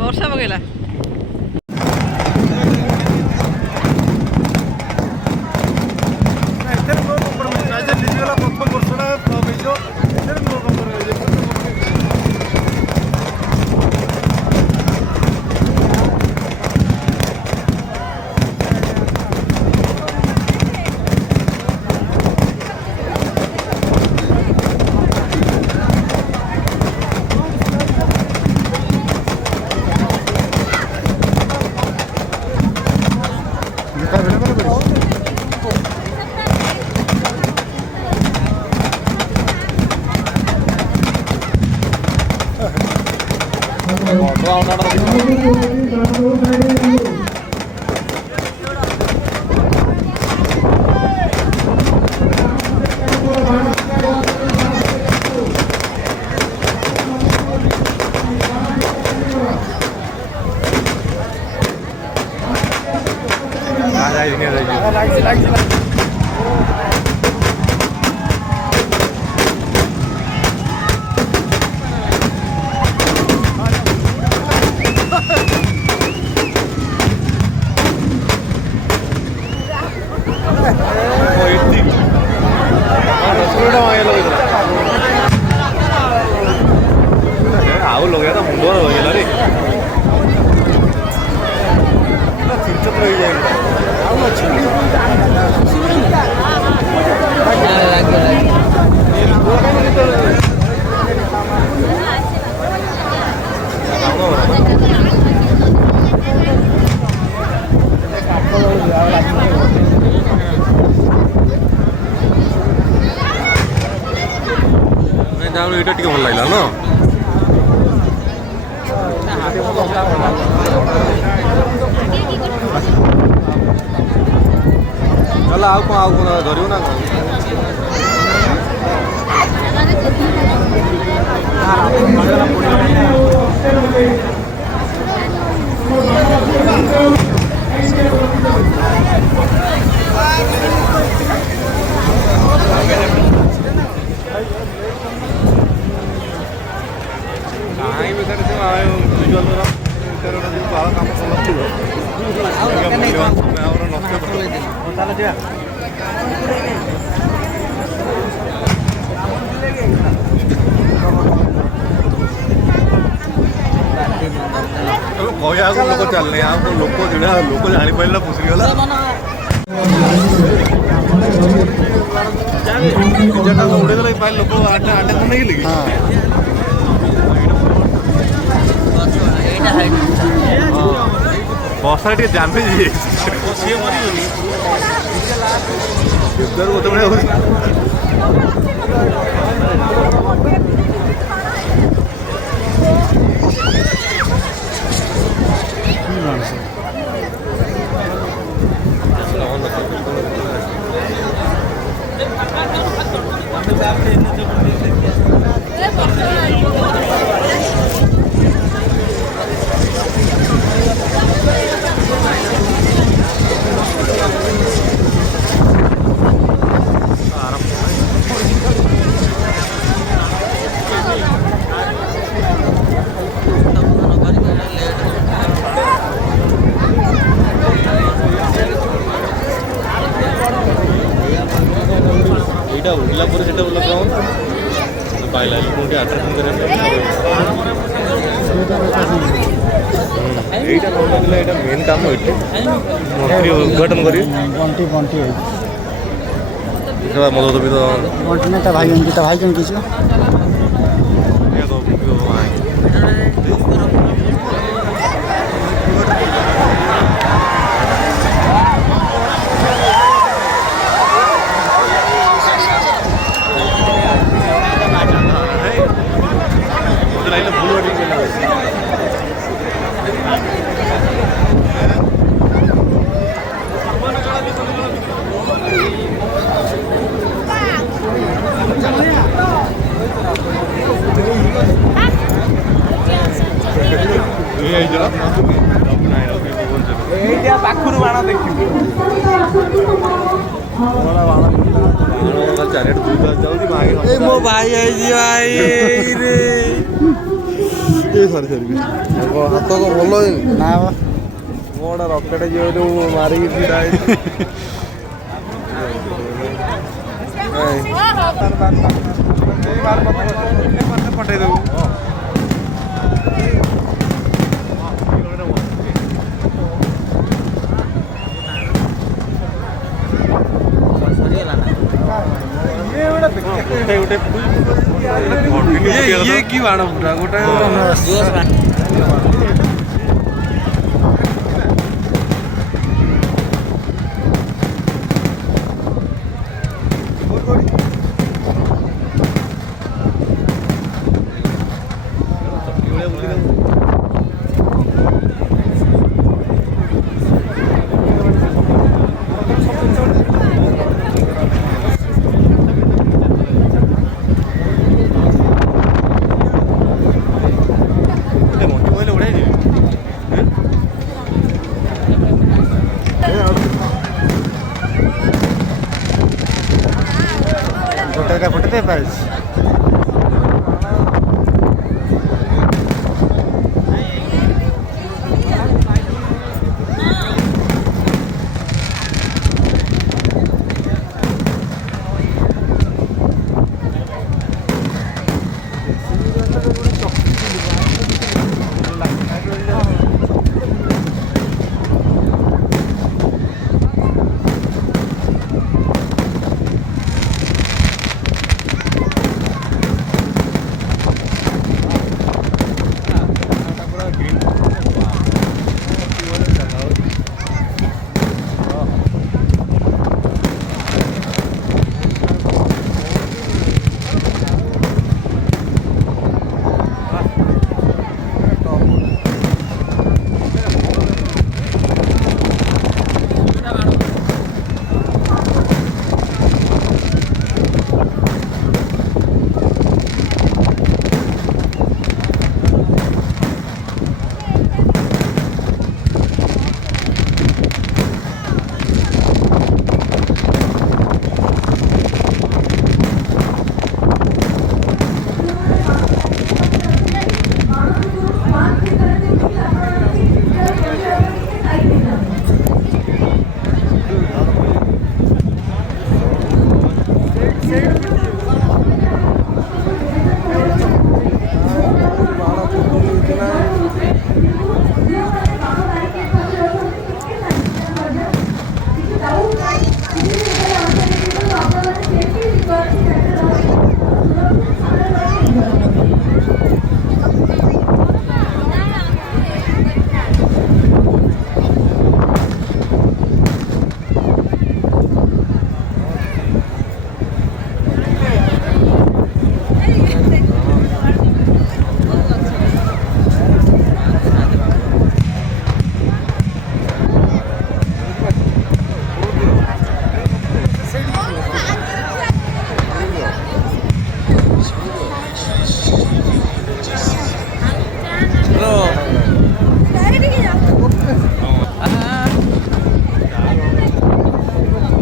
ବର୍ଷା ପକେଇଲା। ଆଉ ଲଗେଇବା ମୁଣ୍ଡ ରହିଗଲା ରେ ଚୁପଚାପ ରହିଯାଏ ଆଉ ଅଛି ଏଇଟା ଟିକେ ଭଲ ଲାଗିଲା ନା चल आओ धरू ना कहीं भी कर कहू लोक चलने लोक जुड़ा लोक जानी पारा पुसरीगला उड़ेगला लोक आटे आटे नहीं लगे बसा टे जामे पाइला लोक आट्राक्शन करने এইটা নন্দা দিলে এটা মেন কাম হইছে মন্ত্রী উদ্ঘাটন করি বন্টি বন্টি এটা মদত বিদ বন্টি না তা ভাই কেন কিছু ପାଖରୁ ବାଣ ଦେଖିବୁ ମୋ ଭାଇ ଆଇଛି ଭାଇ ରେ ହାତ ଭଲ ହେଇନି ନା ଗୋଟେ ରକେଟ ଯିବ ମାରିକି ଛିଡ଼ା ହେଇଛି ପଠେଇଦେବୁ ये की बाण पूरा गोटे फुटते पाहिजे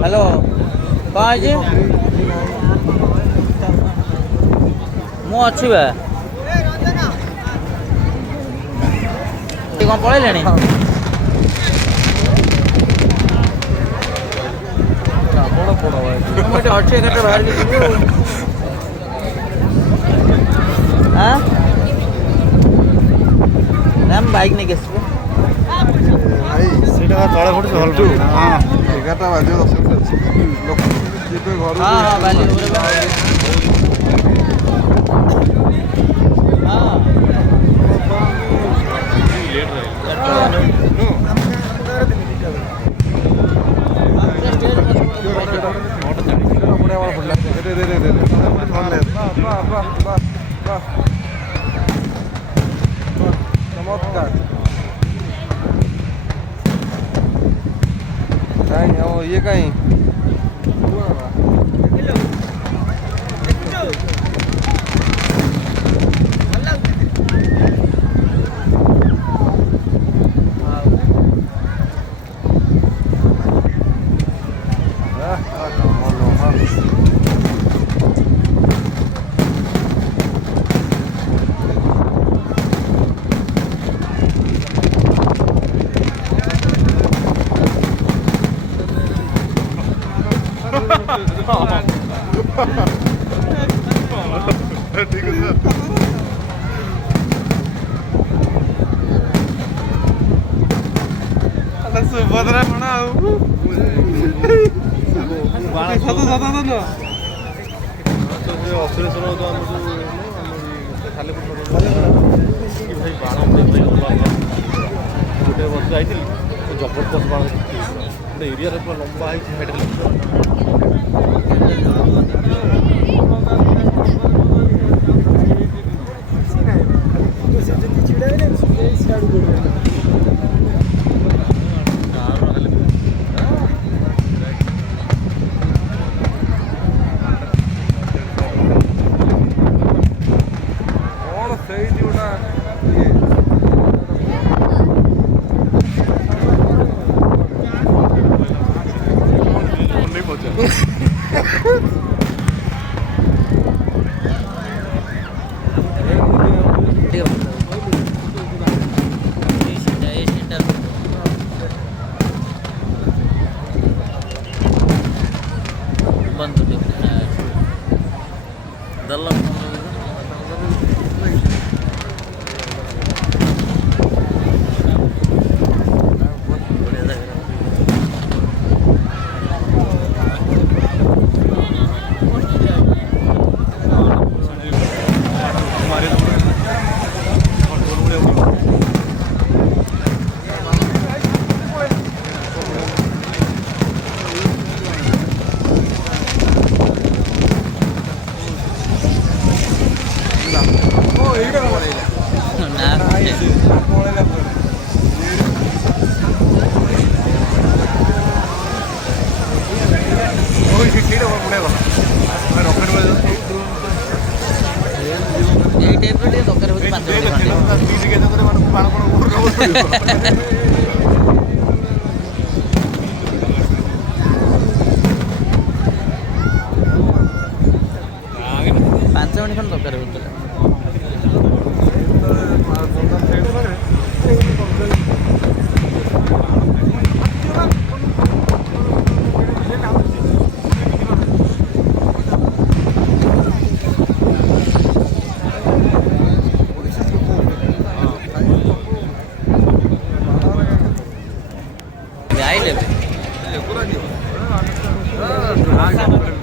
हेलो कहाँ जी मु अच्छी बे कौन पलैले अच्छे बाहर हाँ मैम बाइक नहीं कैसे ସେଇଟା ତଳେ ପଡ଼ୁଛି ଭଲ ପଡ଼ୁଛି ହଁ 11ଟା ବାଜିବ 10 ମିନିଟ୍ ଅଛି ଲୋକ ଯିବେ ଘରକୁ हाँ हाँ बाली ऊपर हाँ चमत्कार कहीं हो ये कहीं ठीक है सर अरे सुभद्रा बना ଅସୁରେଶ୍ୱର ଆମର ଖାଲି ଭାଇ ବାଣ ଭାଇ ଗୋଟେ ବର୍ଷ ଯାଇଥିଲି ଜବରଦସ୍ତ ବାଣ ଗୋଟେ ଏରିଆରେ ପୁରା ଲମ୍ବା ହେଇଛି ହେଡ଼ରେ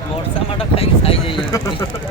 ବର୍ଷା ମାଡ଼ ଖାଇକି ସାଇଜ ହେଇଯାଉଛି